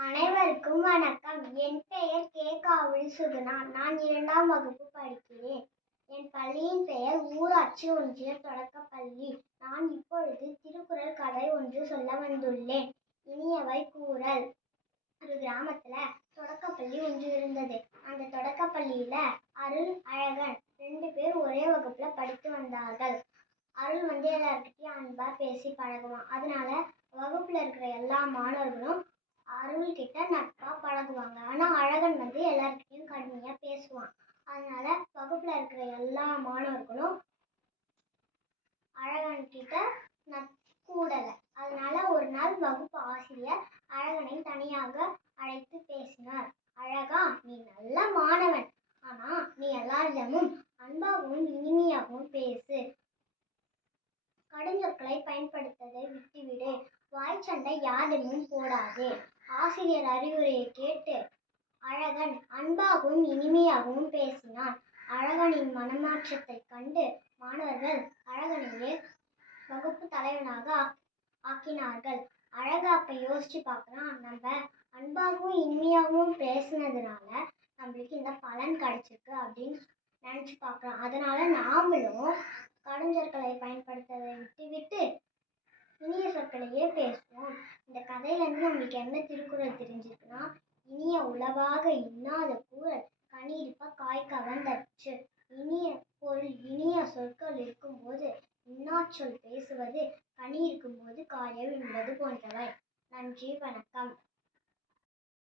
அனைவருக்கும் வணக்கம். என் பெயர் கே. காவல் சுகுணா. நான் 2ஆம் வகுப்பு படிக்கிறேன். என் பள்ளியின் பெயர் ஊராட்சி ஒன்றிய தொடக்கப்பள்ளி. நான் இப்பொழுது திருக்குறள் கதை ஒன்று சொல்ல வந்துள்ளேன். இனியவை கூறல். ஒரு கிராமத்துல தொடக்கப்பள்ளி ஒன்று இருந்தது. அந்த தொடக்கப்பள்ளியில அருள், அழகன் 2 பேர் ஒரே வகுப்புல படித்து வந்தார்கள். அருள் எல்லார்கிட்டையும் அன்பா பேசி பழகுவான். அதனால வகுப்புல இருக்கிற எல்லா மாணவர்களும் அருள் கிட்ட நட்பா பழகுவாங்க. ஆனா அழகன் எல்லார்கிட்டையும் கடுமையா பேசுவான். அதனால வகுப்புல இருக்கிற எல்லா மாணவர்களும் அழகன் கிட்ட கூடல. அதனால ஒரு நாள் வகுப்பு ஆசிரியர் அழகனை தனியாக அழைத்து பேசினார். அழகா, நீ நல்ல மாணவன். ஆனா நீ எல்லாரிடமும் அன்பாகவும் இனிமையாகவும் பேசு. கடுஞ்சொற்களை பயன்படுத்துவதை விட்டுவிடு. வாய்ச்சண்டை யாரிடமும் போடாதே. ஆசிரியர் அறிவுரையை கேட்டு அழகன் அன்பாகவும் இனிமையாகவும் பேசினான். அழகனின் மனமாற்றத்தை கண்டு மாணவர்கள் அழகனையே வகுப்பு தலைவனாக ஆக்கினார்கள். அழகா அப்ப யோசிச்சு பார்க்கறான், நம்ம அன்பாகவும் இனிமையாகவும் பேசினதுனால நம்மளுக்கு இந்த பலன் கிடைச்சிருக்கு அப்படின்னு நினைச்சு பார்க்கறான். அதனால நாமளும் கடுஞ்சொற்களை பயன்படுத்துவதை விட்டுவிட்டு இனிய சொற்களையே பேசுவோம். இந்த கதையில இருந்து நம்மளுக்கு என்ன திருக்குறள் தெரிஞ்சிருக்குன்னா, இனிய உளவாக இன்னாத கூறல் கனியிருப்ப காய் கவர்ந்தற்று. இனிய பொருள், இனிய சொற்கள் இருக்கும்போது இன்னாச்சொல் பேசுவது, கனி இருக்கும்போது காயை உண்பது போன்றவை. நன்றி, வணக்கம்.